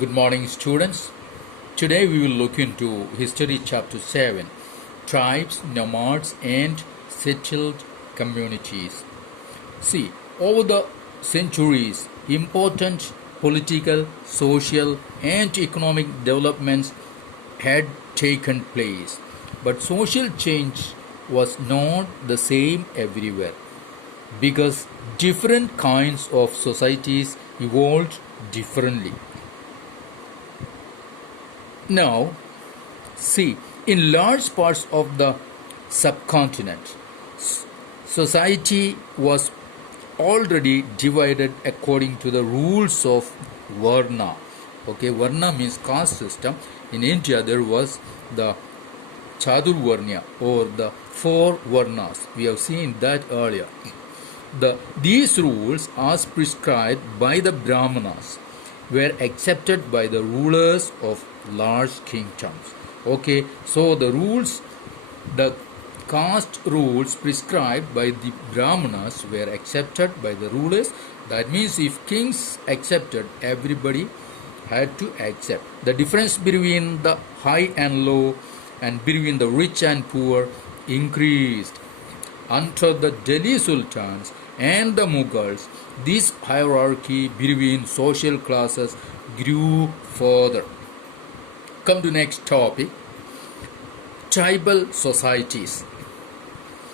Good morning, students. Today we will look into History Chapter 7 Tribes, Nomads, and Settled Communities. See, over the centuries, important political, social, and economic developments had taken place, but social change was not the same everywhere because different kinds of societies evolved differently. Now, see, in large parts of the subcontinent, society was already divided according to the rules of Varna. Okay, Varna means caste system. In India, there was the Chadurvarnya or the four Varnas. We have seen that earlier. These rules, as prescribed by the Brahmanas, were accepted by the rulers of large kingdoms. Okay, so the caste rules prescribed by the Brahmanas were accepted by the rulers. That means if kings accepted, everybody had to accept. The difference between the high and low and between the rich and poor increased. Under the Delhi Sultans and the Mughals, this hierarchy between social classes grew further. Come to next topic, tribal societies.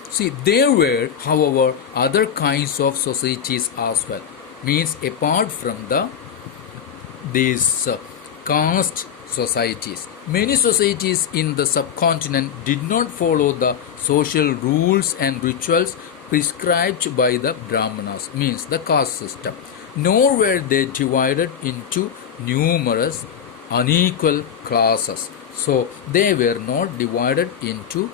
See, there were, however, other kinds of societies as well. Means apart from these caste societies. Many societies in the subcontinent did not follow the social rules and rituals prescribed by the Brahmanas, means the caste system. Nor were they divided into numerous unequal classes. So they were not divided into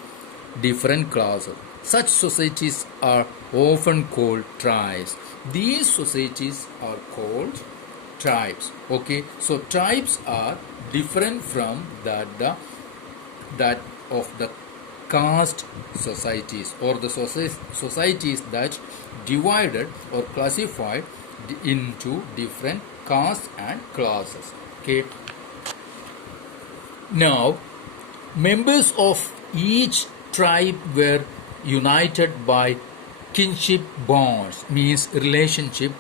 different classes. Such societies are often called tribes. These societies are called tribes. Okay, so tribes are different from that of the caste societies or the societies that divided or classified into different castes and classes. Okay, now members of each tribe were united by kinship bonds, means relationship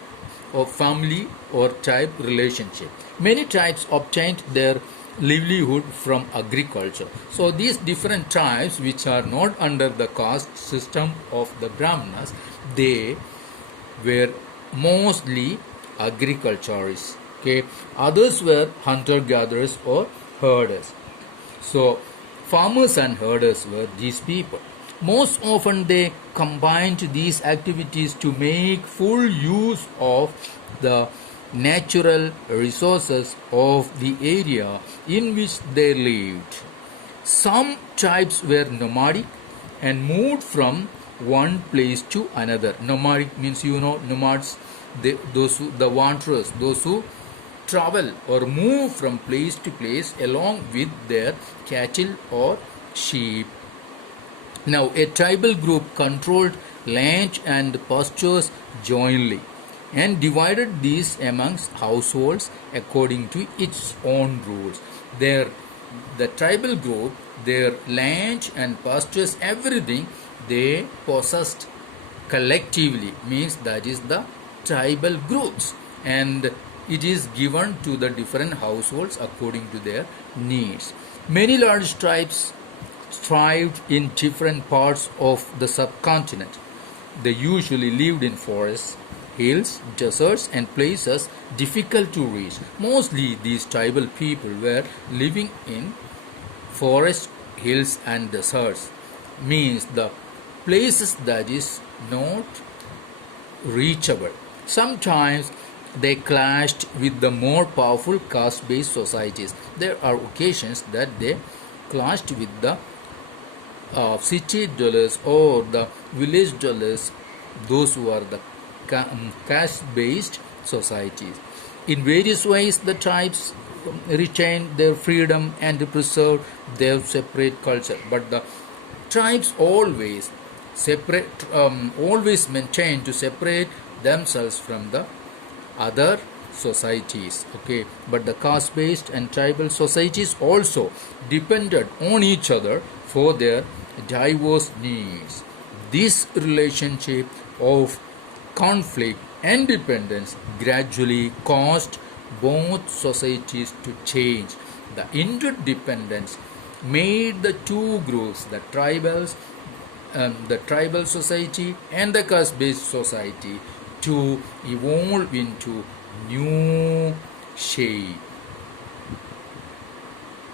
of family or tribe relationship. Many tribes obtained their livelihood from agriculture. So these different tribes which are not under the caste system of the Brahmanas, they were mostly agriculturists. Okay, others were hunter-gatherers or herders. So farmers and herders were these people. Most often they combined these activities to make full use of the natural resources of the area in which they lived. Some tribes were nomadic and moved from one place to another. Nomadic means nomads, the wanderers, those who travel or move from place to place along with their cattle or sheep. Now, a tribal group controlled land and pastures jointly and divided these amongst households according to its own rules. The tribal group, their land and pastures, everything they possessed collectively, means that is the tribal groups, and it is given to the different households according to their needs. Many large tribes thrived in different parts of the subcontinent. They usually lived in forests, hills, deserts, and places difficult to reach. Mostly these tribal people were living in forests, hills, and deserts, means the places that is not reachable. Sometimes they clashed with the more powerful caste-based societies. There are occasions that they clashed with the city dwellers or the village dwellers, those who are the caste-based societies. In various ways, the tribes retained their freedom and preserved their separate culture. But the tribes always maintained to separate themselves from the other societies. Okay, but the caste-based and tribal societies also depended on each other for their diverse needs. This relationship of conflict and dependence gradually caused both societies to change. The interdependence made the two groups, the tribal society and the caste-based society, to evolve into new shape.